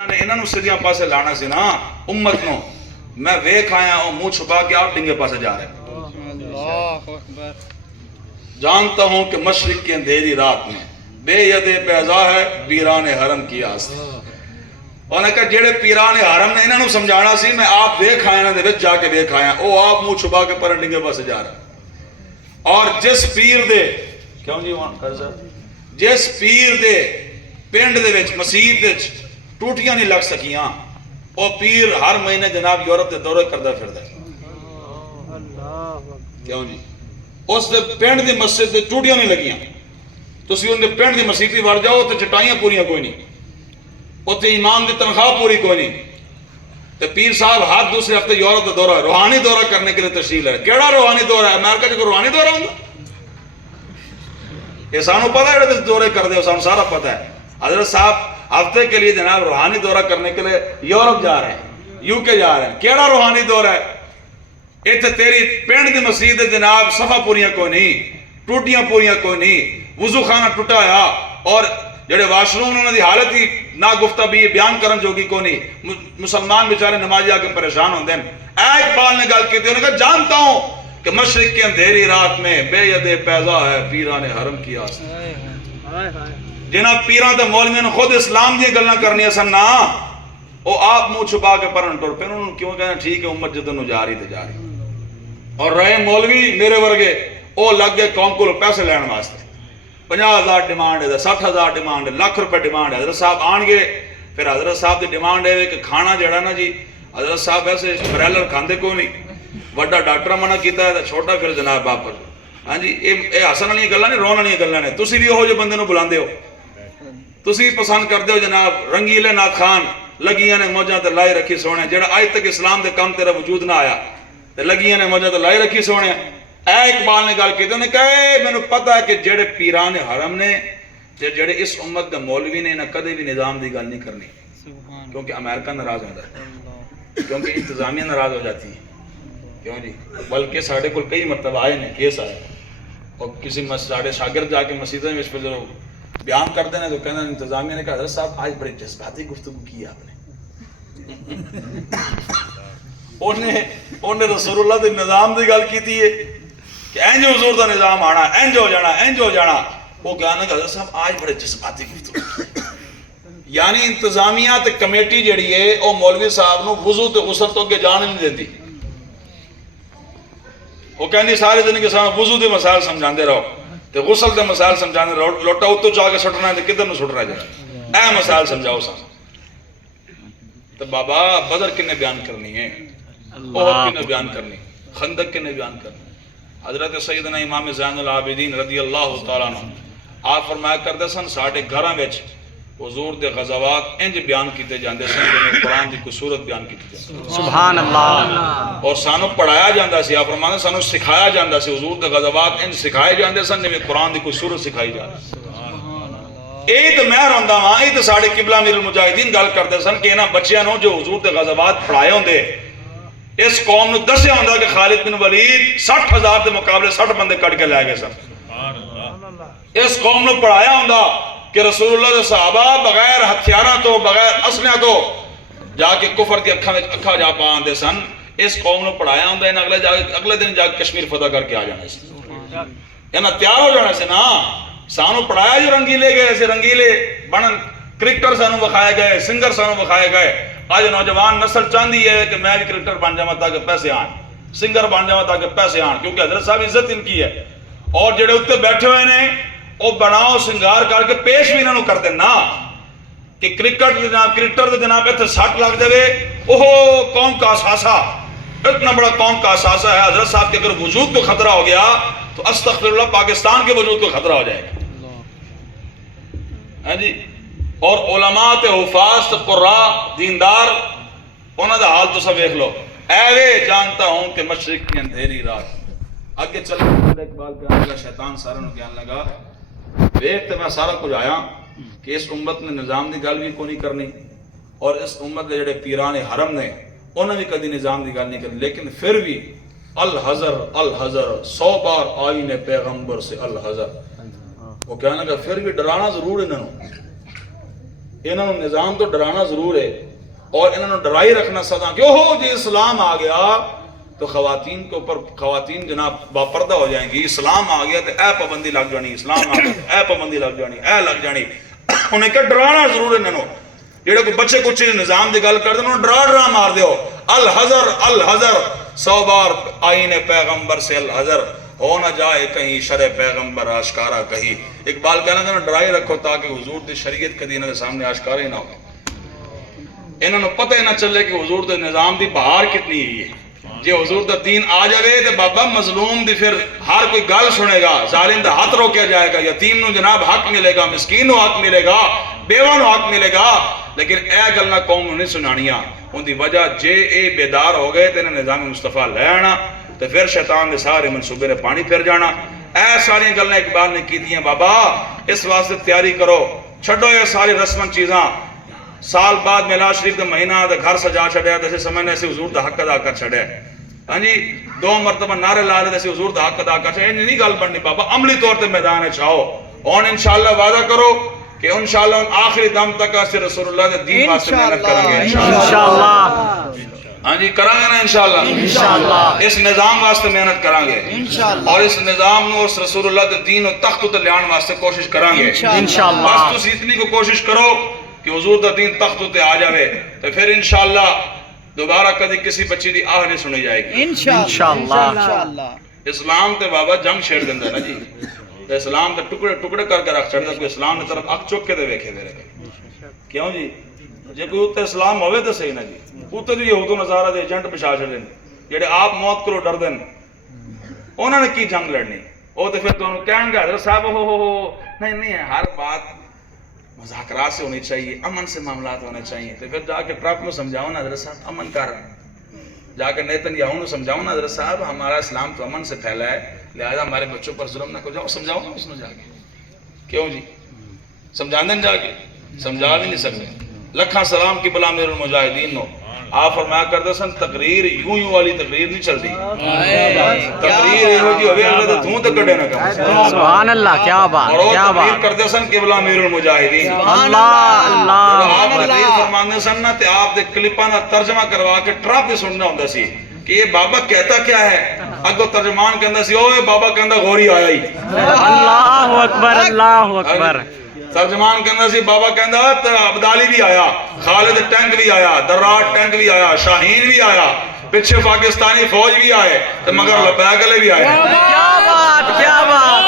انہوں نے سیدھیاں پاسے لانا سی نا امت نو. میں ویکھ آیا ہوں منہ چھپا کے آپ ڈنگے پاسے جا رہے ہیں. اللہ اکبر. جانتا ہوں کہ مشرق کی اندھیری رات میں بے ید بیضا ہے پیران حرم کی آست. اور نے کہا جیڑے پیران حرم نے انہوں نے سمجھانا سی میں آپ ویکھ آیا دے وچ جا کے ویکھ آیا او آپ منہ چھپا کے پر ڈنگے پاسے جا رہے ہیں. اور جس پیر دے کیوں جی وہاں کر سر جس پیر دے پنڈ دے وچ مسجد وچ ٹوٹیاں نہیں لگ سکیاں وہ پیر ہر مہینے جناب یورپ دے دورے کردا پھردا ہے. کیوں جی اس دے پنڈ دی مسجد دے ٹوٹیاں نہیں لگیاں تسی ان دے پنڈ دی مسجد وڑ جاؤ تے چٹائیاں پوریاں کوئی نہیں اتنے امام دی تنخواہ پوری کوئی نہیں. تے پیر صاحب ہر دوسرے ہفتے یورپ دا دورہ روحانی دورہ کرنے کے لیے تشریف لائے. کیڑا روحانی دورہ ہے؟ امریکہ جو روحانی دورہ ہوندا یہ سانو پتہ ہے جڑے دورے کردے ہو سانو سارا پتہ ہے. حضرت صاحب ہفتے کے لیے جناب روحانی دورہ کرنے کے لیے یورپ جا رہے ہیں یو کے جا رہے ہیں. کیڑا روحانی دورہ ہے؟ اتنے تیری پنڈ دی مسجد جناب صفحہ پوریاں کوئی نہیں ٹوٹیاں پوریاں کوئی نہیں وضو خانہ ٹوٹا آیا اور جڑے واش روم انہوں نے حالت ہی نہ گفتہ بھی بیان کرن جوگی کو نہیں. مسلمان بیچارے نمازی آ کے پریشان ہوندے ہیں. اقبال نے گل کی تھی انہوں نے کہا جانتا ہوں کہ مشرق کے اندھیری رات میں بے ید پیضا ہے پیران حرم کی آست. جنہاں پیران تے مولویاں نے خود اسلام دی گلاں کرنی سن نا او آپ منہ چھپا کے پرن ٹر پے. انہوں نے کیوں کہنا ٹھیک ہے امت جدن نو جا رہی تے جا رہی. اور رہے مولوی میرے ورگے او لگ گئے قوم کو پیسے لین واسطے 50,000 ڈیمانڈ ہے 60,000 ڈیمانڈ ہے لاکھ روپے ڈیمانڈ ہے. حضرت صاحب آن گے پھر حضرت صاحب دی ڈیمانڈ ہے کہ کھانا جڑا نا جی حضرت صاحب ایسے برائلر کھاندے کوئی نہیں وڈا ڈاکٹر منع کیتا ہے چھوٹا پھر جناب باپر. ہاں جی اے ہسن والی گلاں نہیں رون والی گلاں نے. تسی بھی وہ جو بندے نو بلاندے ہو تسی پسند کردے ہو جناب رنگیلے نات خان لگیاں نے موجاں تے لائی رکھی سونے جڑا اج تک اسلام دے کام تیرا وجود نہ آیا تے لگیاں نے موجاں تے لائی رکھی سونے. اے اقبال نے گل کی انہوں نے کہا مینوں پتہ ہے کہ جڑے پیران حرم نے جڑے اس امت دے مولوی نے نہ کدے بھی نظام دی گل نہیں کرنی کیونکہ امریکہ ناراض ہوتا ہے کیونکہ انتظامیہ ناراض ہو جاتی ہے. کیوں جی بلکہ ساڈے کول کئی مرتبہ آئے نے کیس آئے اور کسی ساڈے شاگرد جا کے مسجدوں میں اس پہ جو بیان کرتے ہیں تو کہنا انتظامیہ نے کہا حضرت صاحب آج بڑی جذباتی گفتگو کی آپ نے. انہیں رسول اللہ دے نظام دی گل کیتی ہے کہ اینج حضور دا نظام آنا اینج ہو جانا اینج ہو جانا. وہ کہنا کہ حضرت صاحب آج بڑے جذباتی گفتگو کی. یعنی انتظامیہ تے کمیٹی جڑی ہے وہ مولوی صاحب نو وضو تے غسل تو کے جان نہیں دیتی. وہ کہنی سارے دن کے سامنے وضو دے مسائل سمجھاندے رہو تے غسل دے مسائل سمجھاندے رہو. لوٹا اتو چاہ کے سٹنا ہے تے کدھر نو سٹ رہا جائے اے مسائل سمجھاؤ سا. تو بابا بدر کنے بیان کرنی ہے احد کنے بیان کرنی خندق کنے بیان کرنی. حضرت سیدنا امام زین العابدین رضی اللہ تعالیٰ عنہ آپ فرمایا کرتے سن ساڑھے گھراں وچ حضور دے غزوات انج بیان کیتے جاندے سن جنہیں قرآن دی کوئی صورت بیان کیتے جاندے سبحان اللہ. اور سانو پڑھایا جاندہ سی. آپ فرمانے سانو سکھایا جاندہ سی. حضور دے غزوات انج سکھائے جاندے سن جنہیں قرآن دی کوئی صورت سکھائی جاندے. اے تو میں روندہ ہاں اے تو ساڑھے قبلہ امیر المجاہدین گل کرتے سن کہ انہاں بچیاں نو جو حضور دے غزوات پڑھائے ہوندے اس قوم نو دسیا ہوندہ کہ خالد بن ولید 60,000 دے مقابلے 60 بندے کٹ کے لائے گئے سن. اس قوم نو پڑھایا ہوندہ کہ رسول اللہ دے صحابہ بغیر ہتھیاراں تو بغیر اسلحہ تو جا کے کفر دی اکھا جا پا آندے سن. اس قوم نو پڑھایا ہوندہ انہیں اگلے دن جا کے کشمیر فتح کر کے آ جانے سے انہیں تیار ہو جانے سے نا. سانو پڑھایا جو رنگیلے گئے ایسے رنگیلے بنن کرکٹر سانو بخائے گئے سنگر سانو بخائے گئے. آج نوجوان نسل چاندی ہے کہ میں بھی کرکٹر بن جاواں تاکہ پیسے آن سنگر بن جاواں تاکہ پیسے آن کیونکہ حضرت صاحب عزت ان کی ہے. اور جڑے اتنے بیٹھے ہوئے نے وہ بناؤ سنگار کر کے پیش بھی انہوں کر دینا کہ کرکٹر دے جناب اتنے سٹ لگ جائے اوہ قوم کا اثاثہ اتنا بڑا قوم کا اثاثہ ہے. حضرت صاحب کے اگر وجود کو خطرہ ہو گیا تو استغفر اللہ پاکستان کے وجود کو خطرہ ہو جائے گا. ہاں جی. اور علماء تے حفاظ تے قراء دیندار انہاں دا حال تو سب دیکھ لو. اے وے جانتا ہوں کہ مشرق کی اندھیری رات. آگے چل اقبال کہنے لگا شیطان سارے نو کہنے لگا دیکھ تے میں سارا کچھ آیا کہ اس امت نے نظام دی گل بھی کو نہیں کرنی اور اس امت دے جڑے پیران حرم نے انہوں نے کدی نظام دی گل نہیں کرنی لیکن پھر بھی الحذر الحذر 100 بار آئین پیغمبر سے الحذر. وہ کہنے لگا پھر بھی ڈرانا ضرور انہوں انہوں نے نظام تو ڈرانا ضرور ہے اور انہوں نے ڈرائی رکھنا سدا کہ اوہ جی اسلام آ گیا تو خواتین کے اوپر خواتین جناب باپردہ ہو جائیں گی. اسلام آ گیا تو اے پابندی لگ جانی, اسلام آ گیا اے پابندی لگ جانی, اے لگ جانی. انہیں کہ ڈرانا ضرور ہے انہوں جڑے کوئی بچے کچھ نظام دی گل کر دے انہوں ڈرا مار دیو. الحذر الحذر 100 بار آئین پیغمبر سے الحذر, ہو نہ جائے کہیں شرع پیغمبر آشکارا کہیں. اقبال کہنا کہ ڈرائی رکھو تاکہ حضور دی شریعت کدی انہوں کے سامنے آشکارا ہی نہ ہو. انہوں نے پتہ ہی نہ چلے کہ حضور دے نظام دی بہار کتنی ہی ہے. جی حضور دا دین آ جائے تو بابا مظلوم دی پھر ہر کوئی گل سنے گا, ظالم دا ہاتھ روکیا جائے گا, یتیم نو جناب حق ملے گا, مسکین نو حق ملے گا, بیوہ نو حق ملے گا. لیکن اے گلنا قوم نو نہیں سنانیاں. ان دی وجہ جے اے بیدار ہو گئے تو انہیں نظام مصطفیٰ لے آنا تو پھر شیطان دے سارے منصوبے نے پانی پھر جانا. اے ساری گلنا اقبال نے کی دیا بابا اس واسطے تیاری کرو, چھڑو یہ ساری رسمن چیزاں. سال بعد میلاد شریف دا مہینہ دا گھر سجا چھڑیا جیسے سمجھنے سے حضور دا حق ادا کر چھڑیا. ہاں جی 2 مرتبہ نعرے لا رہے جیسے حضور دا حق ادا کر چھڑیا. نہیں گل بننی بابا, عملی طور تے میدان چھاؤ اور انشاءاللہ وعدہ کرو کہ انشاءاللہ آخری دم تک اسے رسول اللہ دے دین واسطے محنت کریں گے انشاءاللہ. ہاں جی کریں گے نا انشاءاللہ. اس نظام واسطے محنت کریں گے اور اس نظام نو اس رسول اللہ دے دین و تخت تے لیان واسطے کوشش کریں گے انشاءاللہ. بس تسی اتنی کو کوشش کرو کہ حضور دا دین تخت تے آ جاوے تو پھر انشاءاللہ دوبارہ کدی کسی بچی دی آہ نہیں سنی جائے گی انشاءاللہ. اسلام تے بابا جنگ چھیڑ دیندہ نا جی, اسلام تے ٹکڑے ٹکڑے کر کے رکھ چھڑ دا, کوئی اسلام نے طرف اک چک کے دے ویکھے دے رہے. کیوں جی جے کوئی اتنے اسلام ہوئے تو صحیح نا جی, اتنے بھی یہودو نظارہ دے ایجنٹ پچھا چھڑیں جیڑے آپ موت کرو ڈر دیں, انہوں نے کی جنگ لڑنی. وہ تو پھر تو انہوں کہیں گے حضرت صاحب ہو نہیں ہر بات مذاکرات سے ہونی چاہیے, امن سے معاملات ہونے چاہیے. تو پھر جا کے ٹرمپ میں سمجھاؤ نا حضرت صاحب امن کر, جا کے نیتن یاہو نے سمجھاؤ نا حضرت صاحب ہمارا اسلام تو امن سے پھیلا ہے لہذا ہمارے بچوں پر ظلم نہ کرو. جاؤ سمجھاؤ نا اس نے جا کے. کیوں جی سمجھان دیں جا کے, سمجھا بھی نہیں سکتے. لکھاں سلام کی بلا میر المجاہدین نو آپ فرمایا کرتے سن تقریر یوں والی تقریر نہیں چل دی. تقریر یہ ہوتی ہوئے اللہ تو دھوں تک کٹے نہ کم. سبحان اللہ, کیا بات اور وہ کیا تقریر بات. کرتے سن کہ بلا میر المجاہدین. اللہ اللہ آپ تقریر فرمانے سن نا تے آپ دے کلپاں ترجمہ کروا کے ٹرپ بھی سننا ہوندہ سی کہ یہ بابا کہتا کیا ہے. اگو ترجمان کہندہ سی اوہ بابا کہندہ غوری آیا ہی. اللہ اکبر اللہ اکبر. ترجمان کہندہ سی بابا کہندہ عبدالی بھی آیا, خالد ٹینک بھی آیا, درات ٹینک بھی آیا, شاہین بھی آیا, پچھے پاکستانی فوج بھی آئے تو مگر لبیک علیہ بھی آئے. کیا بات کیا بات.